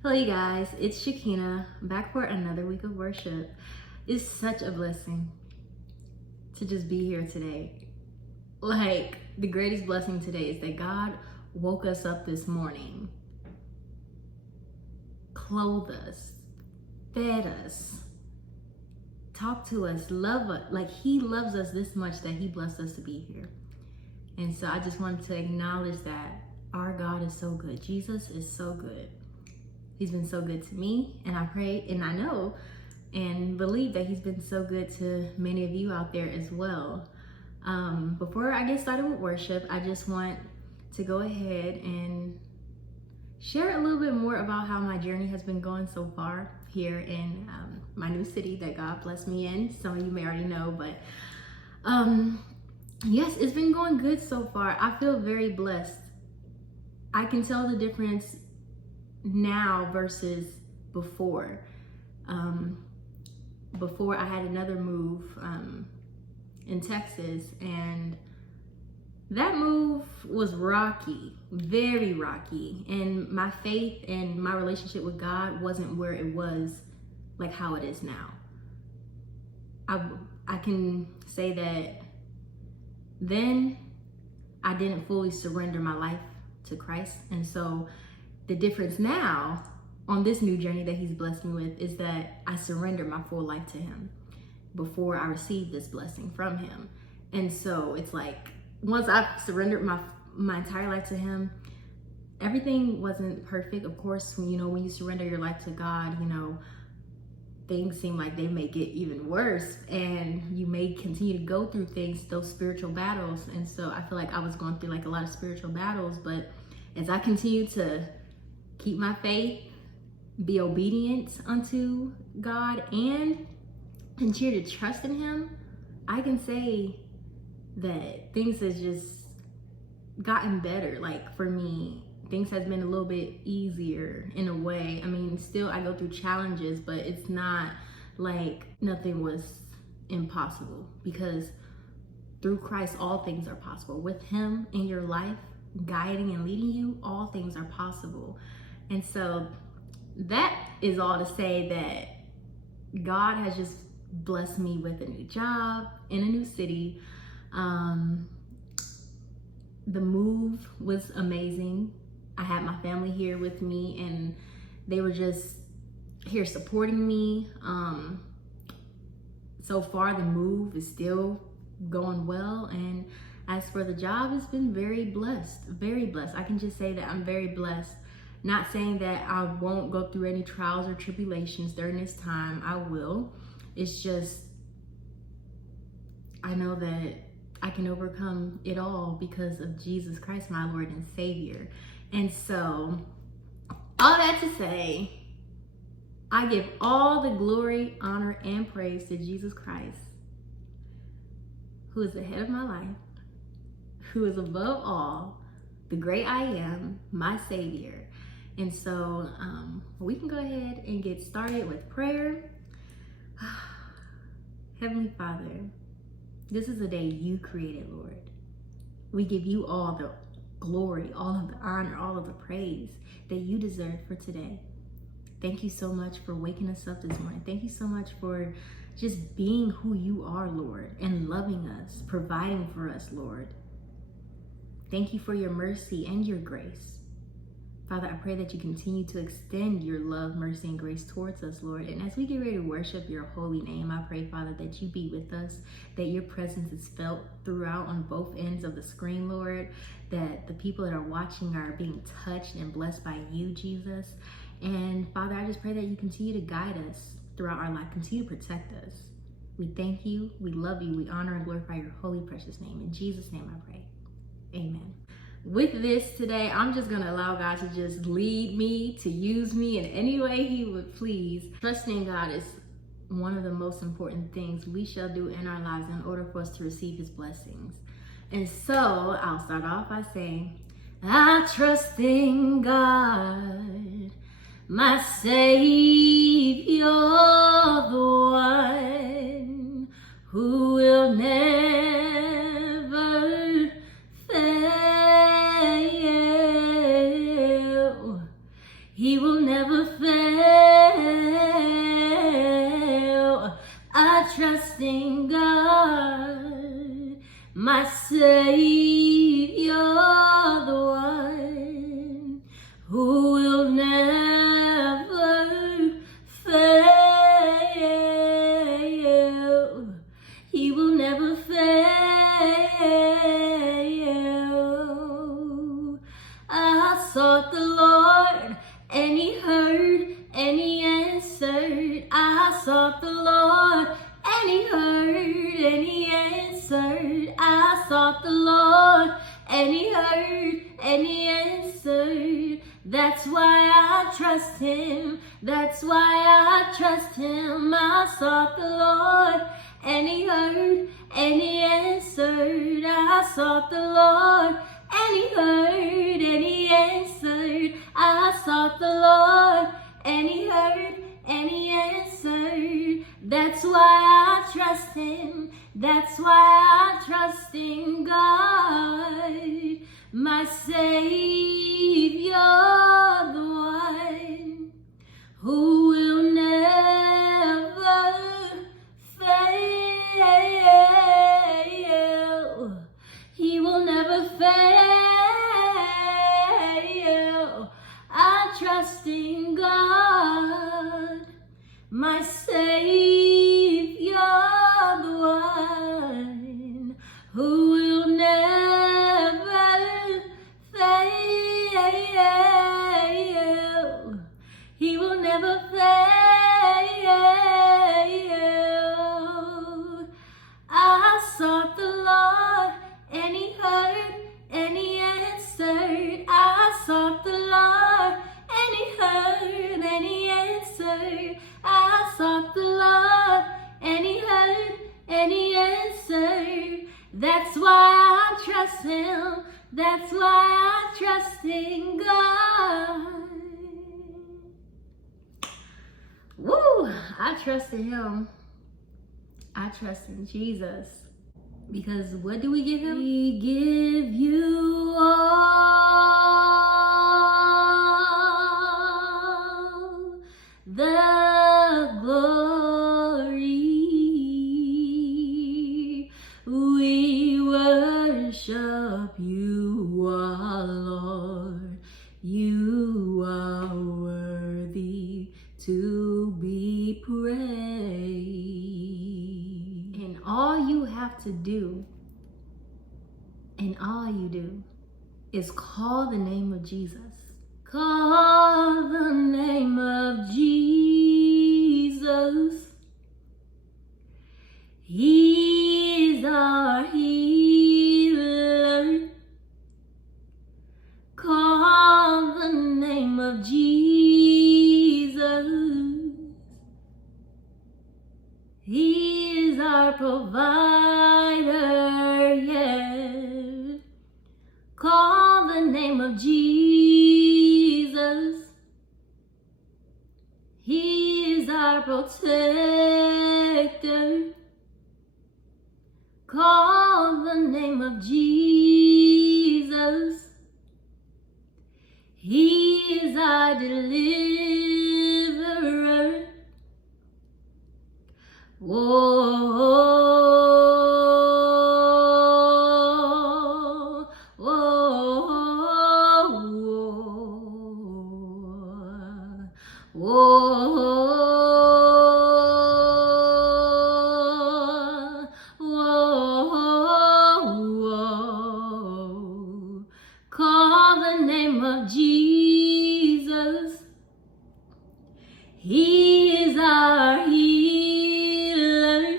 Hello, you guys. It's Shakina back for another week of worship. It's such a blessing to just be here today. Like, the greatest blessing today is that God woke us up this morning, clothed us, fed us, talked to us, love us. Like, He loves us this much that He blessed us to be here. And so I just wanted to acknowledge that our God is so good. Jesus is so good. He's been so good to me, and I pray and I know and believe that He's been so good to many of you out there as well. Before I get started with worship, I just want to go ahead and share a little bit more about how my journey has been going so far here in my new city that God blessed me in. Some of you may already know, but yes, it's been going good so far. I feel very blessed. I can tell the difference now versus before. Before I had another move in Texas, and that move was rocky, very rocky, and my faith and my relationship with God wasn't where it was, like how it is now. I can say that then I didn't fully surrender my life to Christ, and so the difference now on this new journey that He's blessed me with is that I surrender my full life to Him before I received this blessing from Him. And so it's like, once I surrendered my entire life to Him, everything wasn't perfect. Of course, when you surrender your life to God, things seem like they may get even worse, and you may continue to go through things, those spiritual battles. And so I feel like I was going through like a lot of spiritual battles, but as I continue to keep my faith, be obedient unto God, and continue to trust in Him, I can say that things has just gotten better. Like, for me, things has been a little bit easier in a way. I mean, still I go through challenges, but it's not like nothing was impossible, because through Christ all things are possible. With Him in your life, guiding and leading you, all things are possible. And so that is all to say that God has just blessed me with a new job in a new city. The move was amazing. I had my family here with me, and they were just here supporting me. So far, the move is still going well, and as for the job, it's been very blessed, very blessed. I can just say that I'm very blessed. Not saying that I won't go through any trials or tribulations during this time. I will. It's just, I know that I can overcome it all because of Jesus Christ, my Lord and Savior. And so, all that to say, I give all the glory, honor, and praise to Jesus Christ, who is the head of my life, who is above all, the great I am, my Savior. And so we can go ahead and get started with prayer. Heavenly Father, this is the day You created, Lord. We give You all the glory, all of the honor, all of the praise that You deserve for today. Thank You so much for waking us up this morning. Thank You so much for just being who You are, Lord, and loving us, providing for us, Lord. Thank You for Your mercy and Your grace. Father, I pray that You continue to extend Your love, mercy, and grace towards us, Lord. And as we get ready to worship Your holy name, I pray, Father, that You be with us, that Your presence is felt throughout on both ends of the screen, Lord, that the people that are watching are being touched and blessed by You, Jesus. And Father, I just pray that You continue to guide us throughout our life, continue to protect us. We thank You, we love You, we honor and glorify Your holy, precious name. In Jesus' name I pray. Amen. With this today, I'm just going to allow God to just lead me, to use me in any way He would please. Trusting God is one of the most important things we shall do in our lives in order for us to receive His blessings. And so I'll start off by saying, I trust in God, my Savior, the one who will never fail. He will never fail. I trust in God, my Savior, the one who will never fail. He will never fail. I sought the Lord, and He heard, and He answered. I sought the Lord, and He heard, and He answered. I sought the Lord, and He heard, and He answered. That's why I trust Him. That's why I trust Him. I sought the Lord, and He heard, and He answered. I sought the Lord, and He heard, and He answered. I sought the Lord, and He heard, and He answered. That's why I trust Him. That's why I trust in God, my Savior, the one who will never fail. He will never fail. I trust in God, my Savior, the one who will never fail. He will never fail. I sought the Lord, and He heard, and He answered. I sought the Lord, and He heard, and He answered. I sought the Lord, and He heard, and He answered. That's why I trust Him. That's why I trust in God. Woo! I trust in Him. I trust in Jesus. Because what do we give Him? We give You all the glory. We worship You, our Lord. You are worthy to be praised. And all you have to do, and all you do, is call the name of Jesus. Call the name of Jesus. He is our healer. Call the name of Jesus. He is our provider, yeah. Call the name of Jesus. He is our protector. Call the name of Jesus. He is our deliverer. Whoa, whoa, whoa, whoa, whoa. Call the name of Jesus. He is our healer.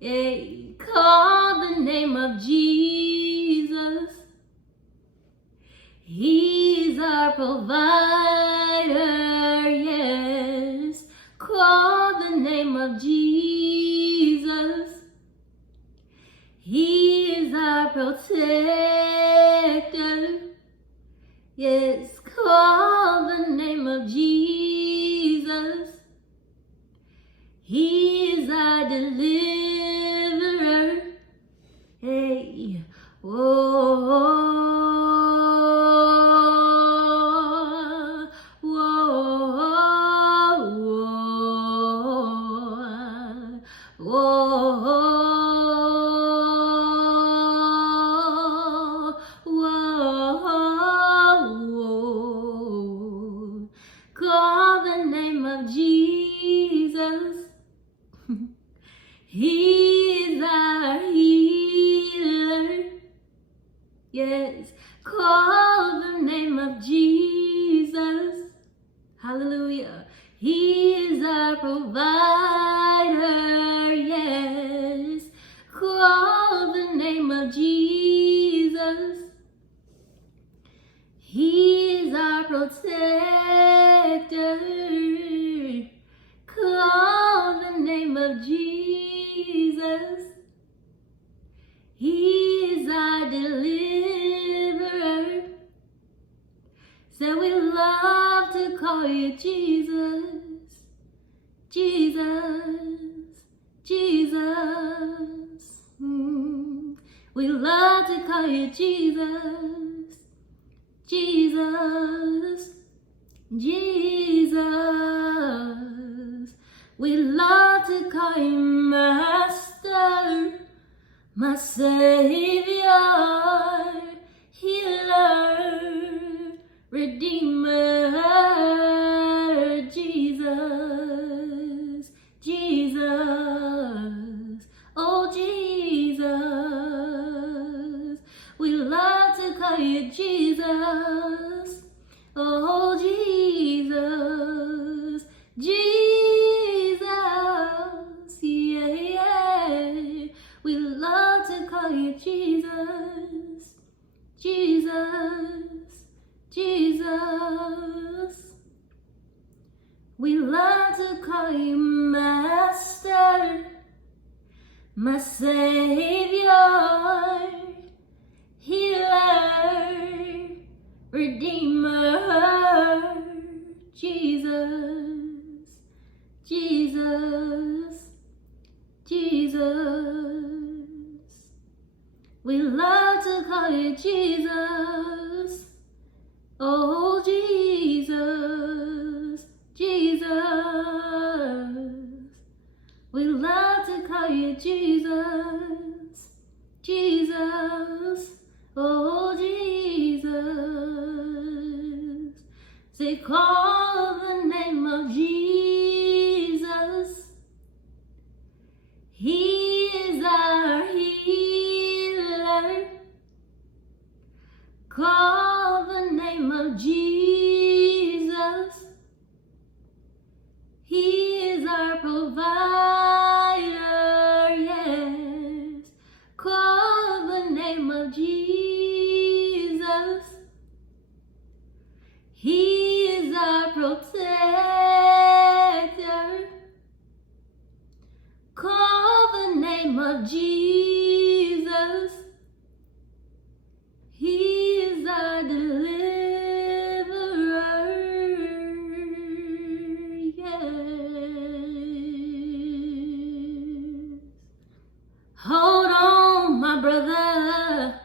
Hey, call the name of Jesus. He is our provider, yes. Call the name of Jesus. He is our protector. Yes, call the name of Jesus. He is our deliverer. Hey, whoa, whoa, Call the name of Jesus. He is our healer. Yes, call the name of Jesus. Hallelujah. He is our provider. Yes, call the name of Jesus. He is our protector. Call the name of Jesus. He is our deliverer. So we love to call you Jesus, Jesus, Jesus. We love to call you Jesus, Jesus, Jesus. We love to call you Master, my Savior, Healer, Redeemer, Jesus, Jesus, oh Jesus. We love to call you Jesus, oh Jesus, Jesus, yeah, yeah. We love to call you Jesus, Jesus, Jesus. We love to call you Master, my Savior, Healer, Redeemer, Jesus, Jesus, Jesus. We love to call you Jesus, oh Jesus, Jesus. We love to call you Jesus, Jesus, oh Jesus. Say, call the name of Jesus. He is our healer. Call the name of Jesus. He is our provider, yes. Call the name of Jesus. He is our protector. Call the name of Jesus. He is our deliverer, yes. Hold on, my brother,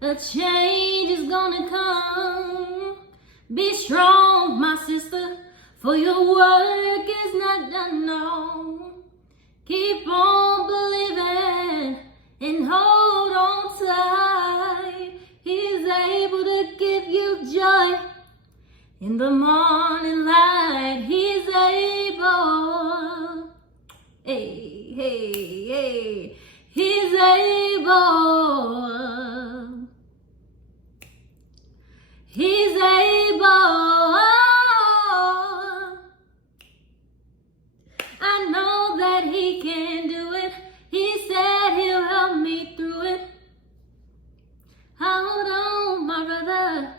a change is gonna come. Be strong, my sister, for your work is not done, no. Keep on believing and hold on tight. He's able to give you joy in the morning light. He's able. Hey, hey, hey. He's able. He's able. I know that he can do it. He said he'll help me through it. Hold on, my brother.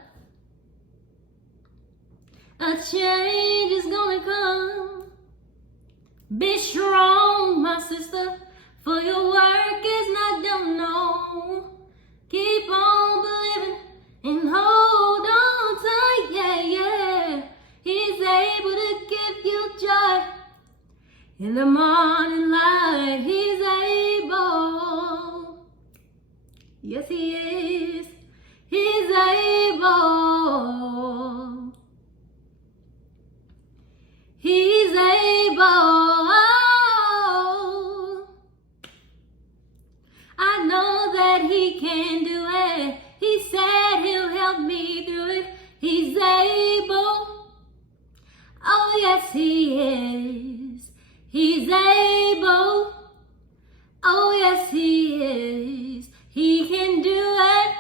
A change is gonna come. Be strong, my sister, for your work is not done, no. Keep on believing and hold on tight, yeah, yeah. He's able to give you joy in the morning light. He's able. Yes, he is. He's able. He's able. I know that he can do it. He said he'll help me through it. He's able. he is. He's able. Oh, yes, he is. He can do it.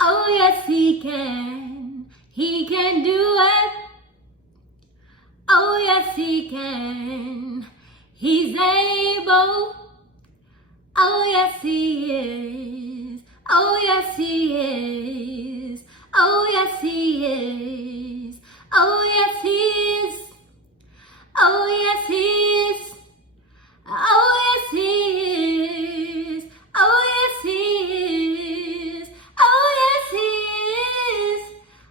Oh, yes, he can. He can do it. Oh, yes, he can. He's able. Oh, yes, he is. Oh, yes, he is. Oh, yes, he is. Oh, yes, he is. Oh, yes, he is. Oh, yes, he is. Oh, yes, he is. Oh, yes, he is.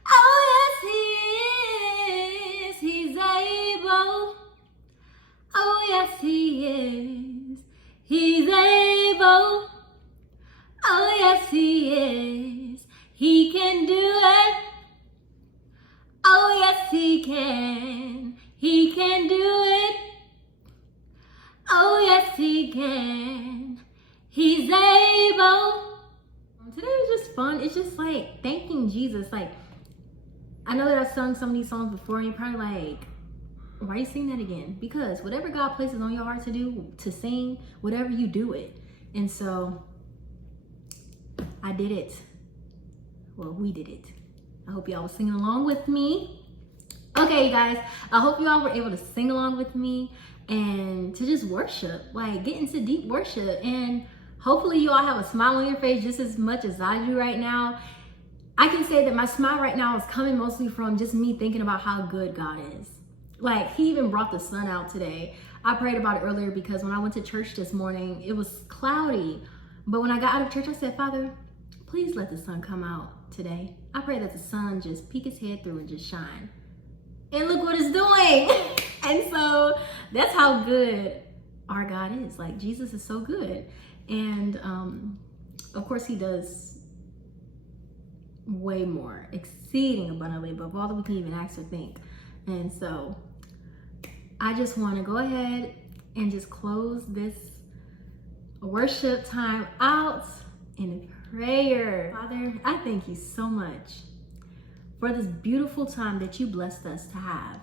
Oh, yes, he is. He's able. Oh, yes, he is. He's able. Oh, yes, he is. He can do it. Oh, yes, he can. He can do it. Oh, yes, he can. He's able. Today was just fun. It's just like thanking Jesus. Like, I know that I've sung some of these songs before, and you're probably like, why are you singing that again? Because whatever God places on your heart to do, to sing, whatever you do it. And so I did it. Well, we did it. I hope y'all were singing along with me. Okay, you guys, I hope y'all were able to sing along with me and to just worship, like get into deep worship. And hopefully you all have a smile on your face just as much as I do right now. I can say that my smile right now is coming mostly from just me thinking about how good God is. Like, he even brought the sun out today. I prayed about it earlier because when I went to church this morning, it was cloudy. But when I got out of church, I said, Father, please let the sun come out today. I pray that the sun just peek its head through and just shine. And look what it's doing. And so that's how good our God is. Like, Jesus is so good. And of course, he does way more, exceeding abundantly above all that we can even ask or think. And so I just want to go ahead and just close this worship time out in prayer. Father, I thank you so much for this beautiful time that you blessed us to have,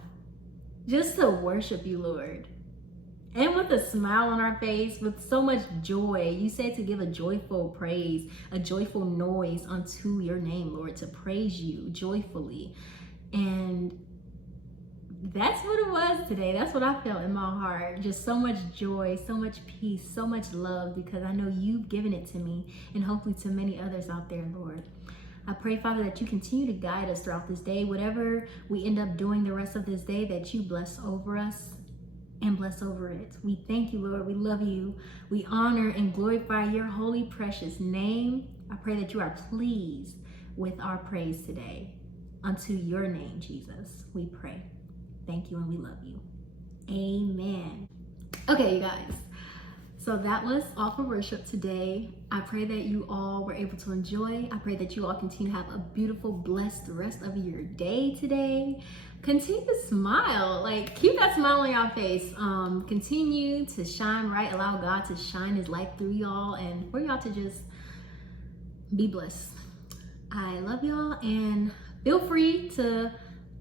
just to worship you, Lord. And with a smile on our face, with so much joy. You said to give a joyful praise, a joyful noise unto your name, Lord, to praise you joyfully. And that's what it was today. That's what I felt in my heart. Just so much joy, so much peace, so much love, because I know you've given it to me and hopefully to many others out there, Lord. I pray, Father, that you continue to guide us throughout this day. Whatever we end up doing the rest of this day, that you bless over us and bless over it. We thank you, Lord. We love you. We honor and glorify your holy, precious name. I pray that you are pleased with our praise today. Unto your name, Jesus, we pray. Thank you and we love you. Amen. Okay, you guys. So that was all for worship today. I pray that you all were able to enjoy. I pray that you all continue to have a beautiful, blessed rest of your day today. Continue to smile. Like, keep that smile on your face. Continue to shine bright. Allow God to shine his light through y'all and for y'all to just be blessed. I love y'all, and feel free to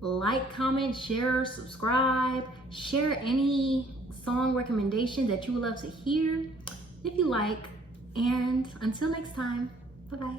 like, comment, share, subscribe, share any song recommendations that you would love to hear if you like. And until next time, bye-bye.